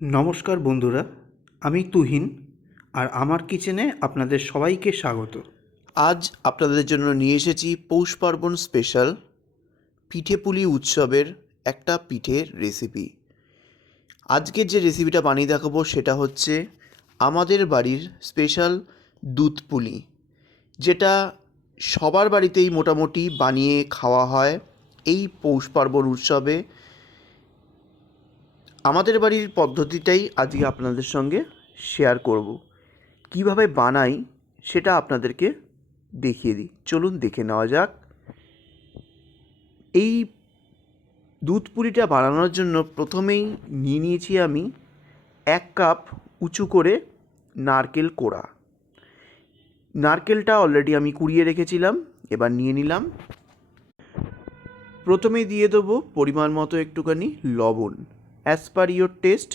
নমস্কার বন্ধুরা, আমি তুহিন আর আমার কিচেনে আপনাদের সবাইকে স্বাগত। আজ আপনাদের জন্য নিয়ে এসেছি পৌষ পার্বণ স্পেশাল পিঠেপুলি উৎসবের একটা পিঠের রেসিপি। আজকের যে রেসিপিটা বানিয়ে দেখাবো সেটা হচ্ছে আমাদের বাড়ির স্পেশাল দুধ পুলি, যেটা সবার বাড়িতেই মোটামুটি বানিয়ে খাওয়া হয় এই পৌষ পার্বণ উৎসবে। আমাদের বাড়ির পদ্ধতিটাই আজকে আপনাদের সঙ্গে শেয়ার করব। কিভাবে বানাই সেটা আপনাদেরকে দেখিয়ে দিই, চলুন দেখে নেওয়া যাক। এই দুধ পুলিটা বানানোর জন্য প্রথমেই নিয়ে নিয়েছি আমি 1 কাপ উঁচু করে নারকেল কোড়া। নারকেলটা অলরেডি আমি কুড়িয়ে রেখেছিলাম, এবার নিয়ে নিলাম। প্রথমেই দিয়ে দেবো পরিমাণ মতো একটুখানি লবণ, অ্যাজ পার ইয়োর টেস্ট।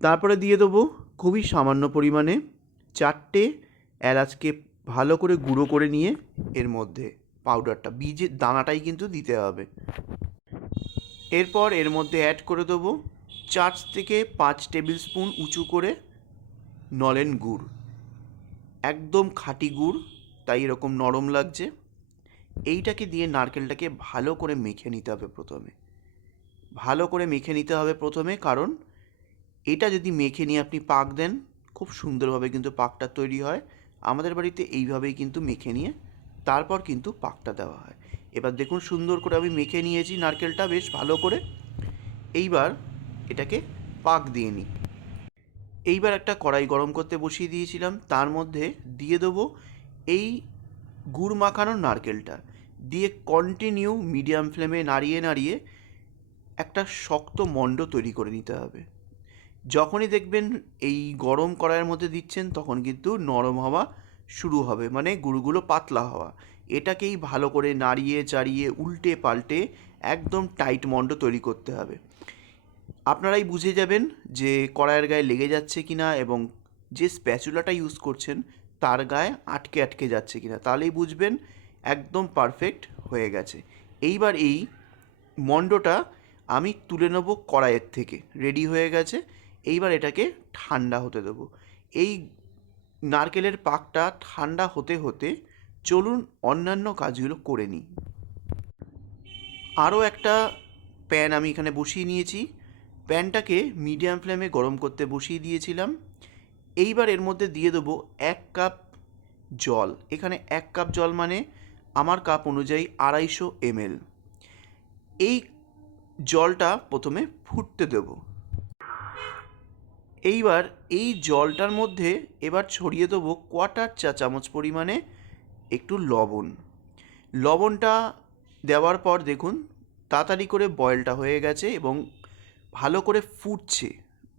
তারপরে দিয়ে দেবো খুবই সামান্য পরিমাণে 4টে এলাচকে ভালো করে গুঁড়ো করে নিয়ে এর মধ্যে পাউডারটা, বীজের দানাটাই কিন্তু দিতে হবে। এরপর এর মধ্যে অ্যাড করে দেবো 4 থেকে 5 টেবিল স্পুন উঁচু করে নলেন গুড়। একদম খাঁটি গুড়, তাই এরকম নরম লাগছে। এইটাকে দিয়ে নারকেলটাকে ভালো করে মেখে নিতে হবে প্রথমে, কারণ এটা যদি মেখে নিয়ে আপনি পাক দেন খুব সুন্দরভাবে কিন্তু পাকটা তৈরি হয়। আমাদের বাড়িতে এইভাবেই কিন্তু মেখে নিয়ে তারপর কিন্তু পাকটা দেওয়া হয়। এবার দেখুন সুন্দর করে আমি মেখে নিয়েছি নারকেলটা বেশ ভালো করে। এইবার এটাকে পাক দিয়ে নিই। এইবার একটা কড়াই গরম করতে বসিয়ে দিয়েছিলাম, তার মধ্যে দিয়ে দেবো এই গুড় মাখানো নারকেলটা, দিয়ে কন্টিনিউ মিডিয়াম ফ্লেমে নাড়িয়ে নাড়িয়ে একটা শক্ত মণ্ড তৈরি করে নিতে হবে। যখনই দেখবেন এই গরম কড়াইয়ের মধ্যে দিচ্ছেন তখন কিন্তু নরম হওয়া শুরু হবে, মানে গুড়গুলো পাতলা হওয়া। এটাকেই ভালো করে নাড়িয়ে চাড়িয়ে উল্টে পাল্টে একদম টাইট মণ্ড তৈরি করতে হবে। আপনারাই বুঝে যাবেন যে কড়াইয়ের গায়ে লেগে যাচ্ছে কি না, এবং যে স্প্যাচুলাটা ইউজ করছেন তার গায়ে আটকে আটকে যাচ্ছে কি না, তাহলেই বুঝবেন একদম পারফেক্ট হয়ে গেছে। এইবার এই মণ্ডটা আমি তুলে নেবো কড়াইয়ের থেকে, রেডি হয়ে গেছে। এইবার এটাকে ঠান্ডা হতে দেবো। এই নারকেলের পাকটা ঠান্ডা হতে হতে চলুন অন্যান্য কাজগুলো করে নিই। আরও একটা প্যান আমি এখানে বসিয়ে নিয়েছি, প্যানটাকে মিডিয়াম ফ্লেমে গরম করতে বসিয়ে দিয়েছিলাম। এইবার এর মধ্যে দিয়ে দেবো 1 কাপ জল। এখানে 1 কাপ জল মানে আমার কাপ অনুযায়ী 250 ml। এই জলটা প্রথমে ফুটতে দেবো। এইবার এই জলটার মধ্যে এবার ছড়িয়ে দেবো 1/4 চা চামচ পরিমাণে একটু লবণ। লবণটা দেওয়ার পর দেখুন তাড়াতাড়ি করে বয়েলটা হয়ে গেছে এবং ভালো করে ফুটছে,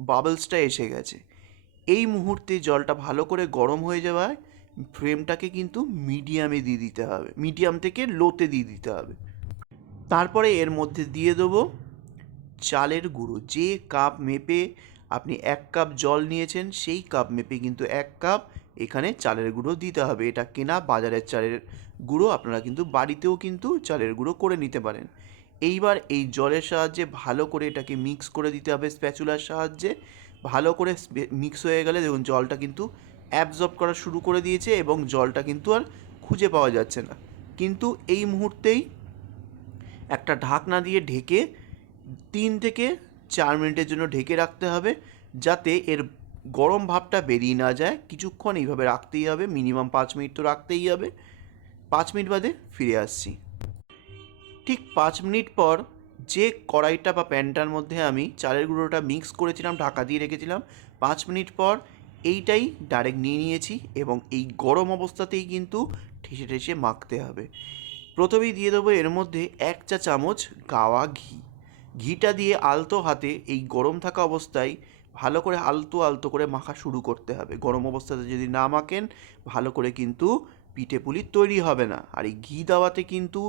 বাবলসটা এসে গেছে। এই মুহূর্তে জলটা ভালো করে গরম হয়ে যাওয়ায় ফ্লেমটাকে কিন্তু মিডিয়ামে দিয়ে দিতে হবে, মিডিয়াম থেকে লোতে দিয়ে দিতে হবে। তারপরে এর মধ্যে দিয়ে দেবো চালের গুঁড়ো। যে কাপ মেপে আপনি 1 কাপ জল নিয়েছেন সেই কাপ মেপে কিন্তু 1 কাপ এখানে চালের গুঁড়ো দিতে হবে। এটা কেনা বাজারের চালের গুঁড়ো, আপনারা কিন্তু বাড়িতেও কিন্তু চালের গুঁড়ো করে নিতে পারেন। এইবার এই জলের সাহায্যে ভালো করে এটাকে মিক্স করে দিতে হবে স্প্যাচুলার সাহায্যে। ভালো করে মিক্স হয়ে গেলে দেখুন জলটা কিন্তু অ্যাবজর্ব করা শুরু করে দিয়েছে এবং জলটা কিন্তু আর খুঁজে পাওয়া যাচ্ছে না। কিন্তু এই মুহূর্তেই একটা ঢাকনা দিয়ে ঢেকে 3 থেকে 4 মিনিটের জন্য ঢেকে রাখতে হবে, যাতে এর গরম ভাবটা বেরিয়ে না যায়। কিছুক্ষণ এইভাবে রাখতেই হবে, মিনিমাম 5 মিনিট তো রাখতেই হবে। 5 মিনিট বাদে ফিরে আসছি। ঠিক 5 মিনিট পর যে কড়াইটা বা প্যানটার মধ্যে আমি চালের গুঁড়োটা মিক্স করেছিলাম, ঢাকা দিয়ে রেখেছিলাম, 5 মিনিট পর এইটাই ডাইরেক্ট নিয়ে নিয়েছি এবং এই গরম অবস্থাতেই কিন্তু ঠেসে ঠেসে মাখতে হবে। প্রথমেই দিয়ে দেবো এর মধ্যে 1 চা চামচ গাওয়া ঘি। ঘিটা দিয়ে আলতো হাতে এই গরম থাকা অবস্থায় ভালো করে আলতো আলতো করে মাখা শুরু করতে হবে। গরম অবস্থাতে যদি না মাখেন ভালো করে কিন্তু পিঠে পুলি তৈরি হবে না, আর এই ঘি দেওয়াতে কিন্তু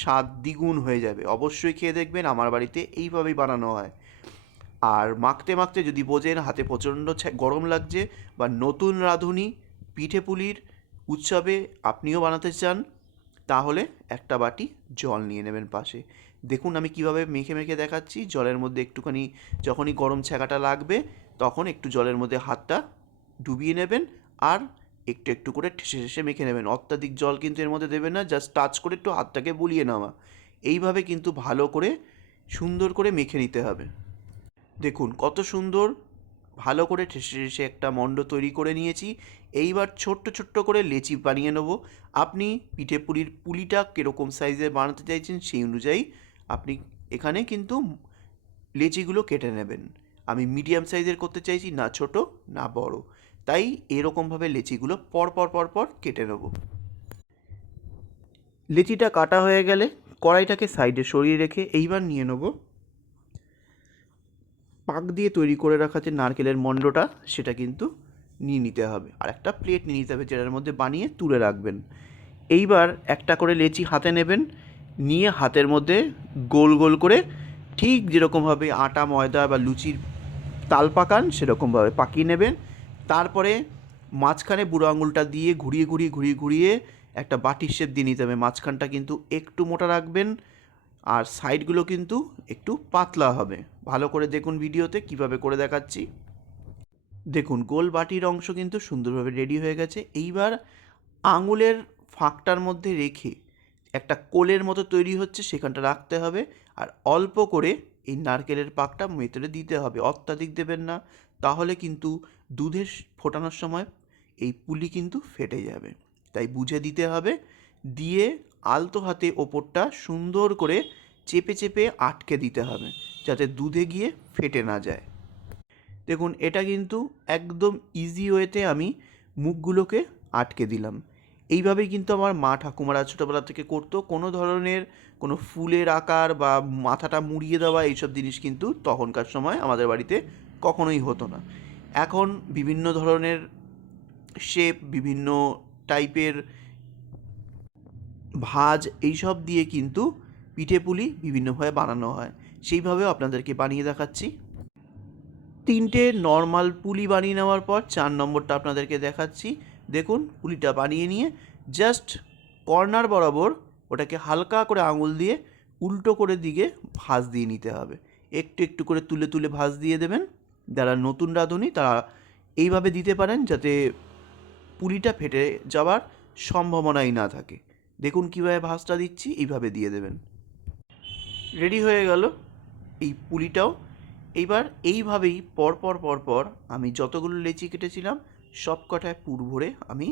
স্বাদ দ্বিগুণ হয়ে যাবে। অবশ্যই খেয়ে দেখবেন, আমার বাড়িতে এইভাবেই বানানো হয়। আর মাখতে মাখতে যদি বোঝেন হাতে প্রচণ্ড গরম লাগছে বা নতুন রাঁধুনি পিঠে পুলির উৎসবে আপনিও বানাতে চান, তাহলে একটা বাটি জল নিয়ে নেবেন পাশে। দেখুন আমি কিভাবে মেখে মেখে দেখাচ্ছি। জলের মধ্যে একটুখানি যখনই গরম ছ্যাঁকাটা লাগবে তখন একটু জলের মধ্যে হাতটা ডুবিয়ে নেবেন আর একটু একটু করে ঠেসে ঠেসে মেখে নেবেন। অত্যাধিক জল কিন্তু এর মধ্যে দেবেন না, জাস্ট টাচ করে একটু হাতটাকে বুলিয়ে নেওয়া। এইভাবে কিন্তু ভালো করে সুন্দর করে মেখে নিতে হবে। দেখুন কত সুন্দর ভালো করে ঠেসে ঠেসে একটা মণ্ড তৈরি করে নিয়েছি। এইবার ছোট্ট ছোট্ট করে লেচি বানিয়ে নেব। আপনি পিঠে পুলির পুলিটা কীরকম সাইজের বানাতে চাইছেন সেই অনুযায়ী আপনি এখানে কিন্তু লেচিগুলো কেটে নেবেন। আমি মিডিয়াম সাইজের করতে চাইছি, না ছোট না বড়, তাই এরকমভাবে লেচিগুলো পর পর পর পর কেটে নেব। লেচিটা কাটা হয়ে গেলে কড়াইটাকে সাইডে সরিয়ে রেখে এইবার নিয়ে নেব পাক দিয়ে তৈরি করে রাখা যে নারকেলের মণ্ডটা, সেটা কিন্তু নিয়ে নিতে হবে। আর একটা প্লেট নিয়ে নিতে হবে যেটার মধ্যে বানিয়ে তুলে রাখবেন। এইবার একটা করে লেচি হাতে নেবেন, নিয়ে হাতের মধ্যে গোল গোল করে ঠিক যেরকমভাবে আটা ময়দা বা লুচির তাল পাকান সেরকমভাবে পাকিয়ে নেবেন। তারপরে মাঝখানে বুড়ো আঙুলটা দিয়ে ঘুরিয়ে ঘুরিয়ে ঘুরিয়ে ঘুরিয়ে একটা বাটির শেপ দিয়ে নিতে হবে। মাঝখানটা কিন্তু একটু মোটা রাখবেন আর সাইডগুলো কিন্তু একটু পাতলা হবে। ভালো করে দেখুন ভিডিওতে কিভাবে করে দেখাচ্ছি। দেখুন গোল বাটির অংশ কিন্তু সুন্দরভাবে রেডি হয়ে গেছে। এইবার আঙুলের ফাঁকটার মধ্যে রেখে একটা কোলের মতো তৈরি হচ্ছে সেখানটা রাখতে হবে আর অল্প করে এই নারকেলের পাকটা ভেতরে দিতে হবে। অত্যাধিক দেবেন না, তাহলে কিন্তু দুধের ফোটানোর সময় এই পুলি কিন্তু ফেটে যাবে। তাই বুঝে দিতে হবে। দিয়ে আলতো হাতে ওপরটা সুন্দর করে চেপে চেপে আটকে দিতে হবে যাতে দুধে গিয়ে ফেটে না যায়। দেখুন এটা কিন্তু একদম ইজি ওয়েতে আমি মুখগুলোকে আটকে দিলাম। এইভাবেই কিন্তু আমার মা ঠাকুমারা ছোটোবেলা থেকে করতো। কোনো ধরনের কোনো ফুলের আকার বা মাথাটা মুড়িয়ে দেওয়া এইসব জিনিস কিন্তু তখনকার সময় আমাদের বাড়িতে কখনোই হতো না। এখন বিভিন্ন ধরনের শেপ, বিভিন্ন টাইপের ভাঁজ এইসব দিয়ে কিন্তু পিঠে পুলি বিভিন্নভাবে বানানো হয়। সেইভাবেও আপনাদেরকে বানিয়ে দেখাচ্ছি। 3টে নর্মাল পুলি বানিয়ে নেওয়ার পর 4 নম্বরটা আপনাদেরকে দেখাচ্ছি। দেখুন পুলিটা বানিয়ে নিয়ে জাস্ট কর্নার বরাবর ওটাকে হালকা করে আঙুল দিয়ে উল্টো করে দিকে ভাঁজ দিয়ে নিতে হবে। একটু একটু করে তুলে তুলে ভাঁজ দিয়ে দেবেন। যারা নতুন রাঁধুনি তারা এইভাবে দিতে পারেন যাতে পুলিটা ফেটে যাওয়ার সম্ভাবনাই না থাকে। দেখুন কীভাবে ভাঁজটা দিচ্ছি, এইভাবে দিয়ে দেবেন। রেডি হয়ে গেল এই পুলিটাও। এইবার এইভাবেই পরপর পরপর আমি যতগুলো লেচি কেটেছিলাম সব কটায় পুর ভরে আমি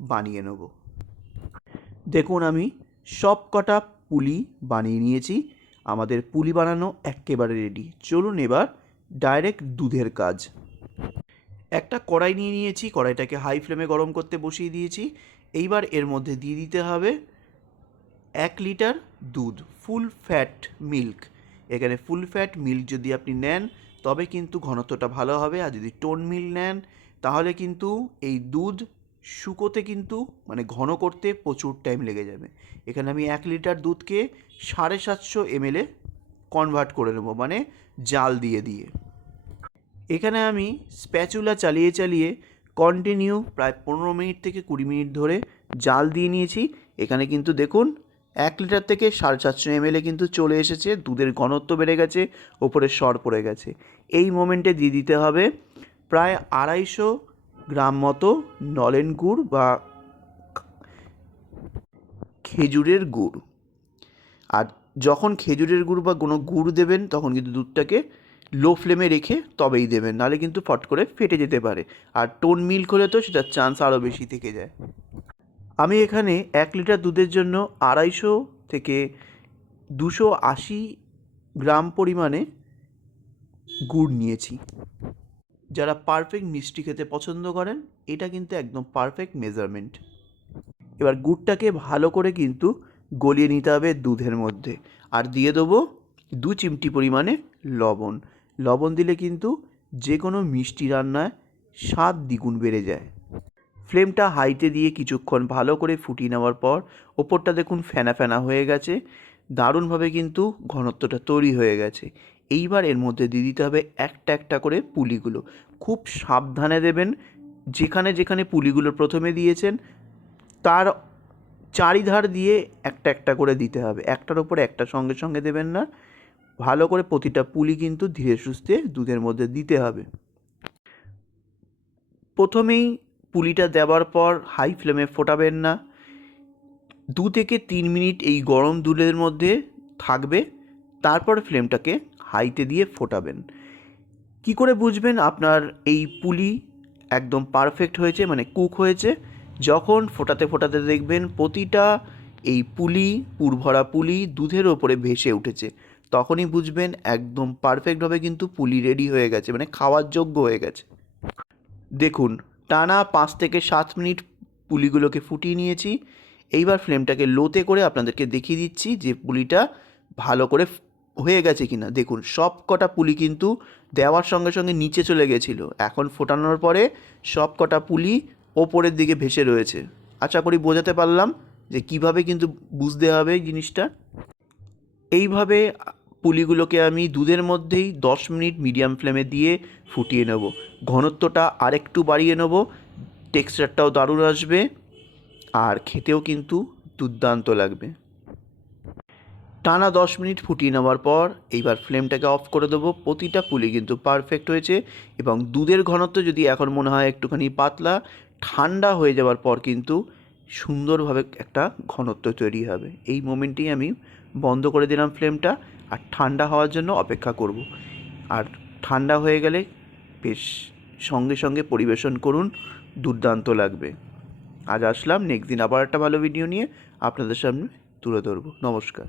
বানিয়ে নেব। দেখুন আমি সব কটা পুলি বানিয়ে নিয়েছি। আমাদের পুলি বানানো একেবারে রেডি। চলুন এবার ডাইরেক্ট দুধের কাজ। একটা কড়াই নিয়ে নিয়েছি, কড়াইটাকে হাই ফ্লেমে গরম করতে বসিয়ে দিয়েছি। এইবার এর মধ্যে দিয়ে দিতে হবে 1 লিটার দুধ, ফুল ফ্যাট মিল্ক। এখানে ফুল ফ্যাট মিল্ক যদি আপনি নেন তবে কিন্তু ঘনত্বটা ভালো হবে, আর যদি টোন মিল্ক নেন তাহলে কিন্তু এই দুধ শুকোতে কিন্তু মানে ঘন করতে প্রচুর টাইম লেগে যাবে। এখানে আমি 1 লিটার দুধকে 750 ml কনভার্ট করে নেব, মানে জাল দিয়ে দিয়ে। এখানে আমি স্প্যাচুলা চালিয়ে চালিয়ে কন্টিনিউ প্রায় 15 মিনিট থেকে 20 মিনিট ধরে জাল দিয়ে নিয়েছি। এখানে কিন্তু দেখুন 1 লিটার থেকে 450 ml কিন্তু চলে এসেছে, দুধের ঘনত্ব বেড়ে গেছে, ওপরে সর পড়ে গেছে। এই মোমেন্টে দিয়ে দিতে হবে প্রায় 250 গ্রাম মতো নলেন গুড় বা খেজুরের গুড়। আর যখন খেজুরের গুড় বা কোনো গুড় দেবেন তখন কিন্তু দুধটাকে লো ফ্লেমে রেখে তবেই দেবেন, নাহলে কিন্তু ফট করে ফেটে যেতে পারে। আর টোন মিল্ক হলে তো সেটার চান্স আরও বেশি থেকে যায়। আমি এখানে 1 লিটার দুধের জন্য 250 থেকে 280 গ্রাম পরিমাণে গুড় নিয়েছি। যারা পারফেক্ট মিষ্টি খেতে পছন্দ করেন এটা কিন্তু একদম পারফেক্ট মেজারমেন্ট। এবার গুড়টাকে ভালো করে কিন্তু গলিয়ে নিতে হবে দুধের মধ্যে, আর দিয়ে দেবো 2 চিমটি পরিমাণে লবণ। লবণ দিলে কিন্তু যে কোনো মিষ্টি রান্নায় স্বাদ দ্বিগুণ বেড়ে যায়। ফ্লেমটা হাইতে দিয়ে কিছুক্ষণ ভালো করে ফুটিয়ে নেওয়ার পর ওপরটা দেখুন ফেনা ফেনা হয়ে গেছে, দারুণভাবে কিন্তু ঘনত্বটা তৈরি হয়ে গেছে। এইবার এর মধ্যে দিয়ে দিতে হবে একটা একটা করে পুলিগুলো। খুব সাবধানে দেবেন, যেখানে যেখানে পুলিগুলো প্রথমে দিয়েছেন তার চারিধার দিয়ে একটা একটা করে দিতে হবে, একটার ওপরে একটা সঙ্গে সঙ্গে দেবেন না। ভালো করে প্রতিটা পুলি কিন্তু ধীরে সুস্থে দুধের মধ্যে দিতে হবে। প্রথমেই পুলিটা দেওয়ার পর হাই ফ্লেমে ফোটাবেন না। 2 থেকে 3 মিনিট এই গরম দুধের মধ্যে থাকবে, তারপর ফ্লেমটাকে হাইতে দিয়ে ফোটাবেন। কি করে বুঝবেন আপনার এই পুলি একদম পারফেক্ট হয়েছে, মানে কুক হয়েছে? যখন ফোটাতে ফোটাতে দেখবেন প্রতিটা এই পুলি, পুরভরা পুলি দুধের ওপরে ভেসে উঠেছে, তখনই বুঝবেন একদম পারফেক্টভাবে কিন্তু পুলি রেডি হয়ে গেছে, মানে খাওয়ার যোগ্য হয়ে গেছে। দেখুন, টানা 5 থেকে 7 মিনিট পুলিগুলোকে ফুটিয়ে নিয়েছি। এইবার ফ্লেমটাকে লোতে করে আপনাদেরকে দেখিয়ে দিচ্ছি যে পুলিটা ভালো করে হয়ে গেছে কিনা। দেখুন, সব কটা পুলি কিন্তু দেওয়ার সঙ্গে সঙ্গে নিচে চলে গেছিলো, এখন ফোটানোর পরে সব কটা পুলি ওপরের দিকে ভেসে রয়েছে। আশা করি বোঝাতে পারলাম যে কিভাবে কিন্তু বুঝতে হবে এই জিনিসটা। এইভাবে পুলিগুলোকে আমি দুধের মধ্যেই 10 মিনিট মিডিয়াম ফ্লেমে দিয়ে ফুটিয়ে নেব। ঘনত্বটা আরেকটু বাড়িয়ে নেব, টেক্সচারটাও দারুণ আসবে, আর খেতেও কিন্তু দুর্দান্ত লাগবে। টানা 10 মিনিট ফুটিয়ে নেওয়ার পর এইবার ফ্লেমটাকে অফ করে দেবো। প্রতিটা পুলি কিন্তু পারফেক্ট হয়েছে, এবং দুধের ঘনত্ব যদি এখন মনে হয় একটুখানি পাতলা, ঠান্ডা হয়ে যাওয়ার পর কিন্তু সুন্দরভাবে একটা ঘনত্ব তৈরি হবে। এই মোমেন্টেই আমি বন্ধ করে দিলাম ফ্লেমটা, আর ঠান্ডা হওয়ার জন্য অপেক্ষা করব। আর ঠান্ডা হয়ে গেলে বেশ সঙ্গে সঙ্গে পরিবেশন করুন, দুর্দান্ত লাগবে। আজ আসলাম, নেক্সট দিন আবার একটা ভালো ভিডিও নিয়ে আপনাদের সামনে তুলে ধরবো। নমস্কার।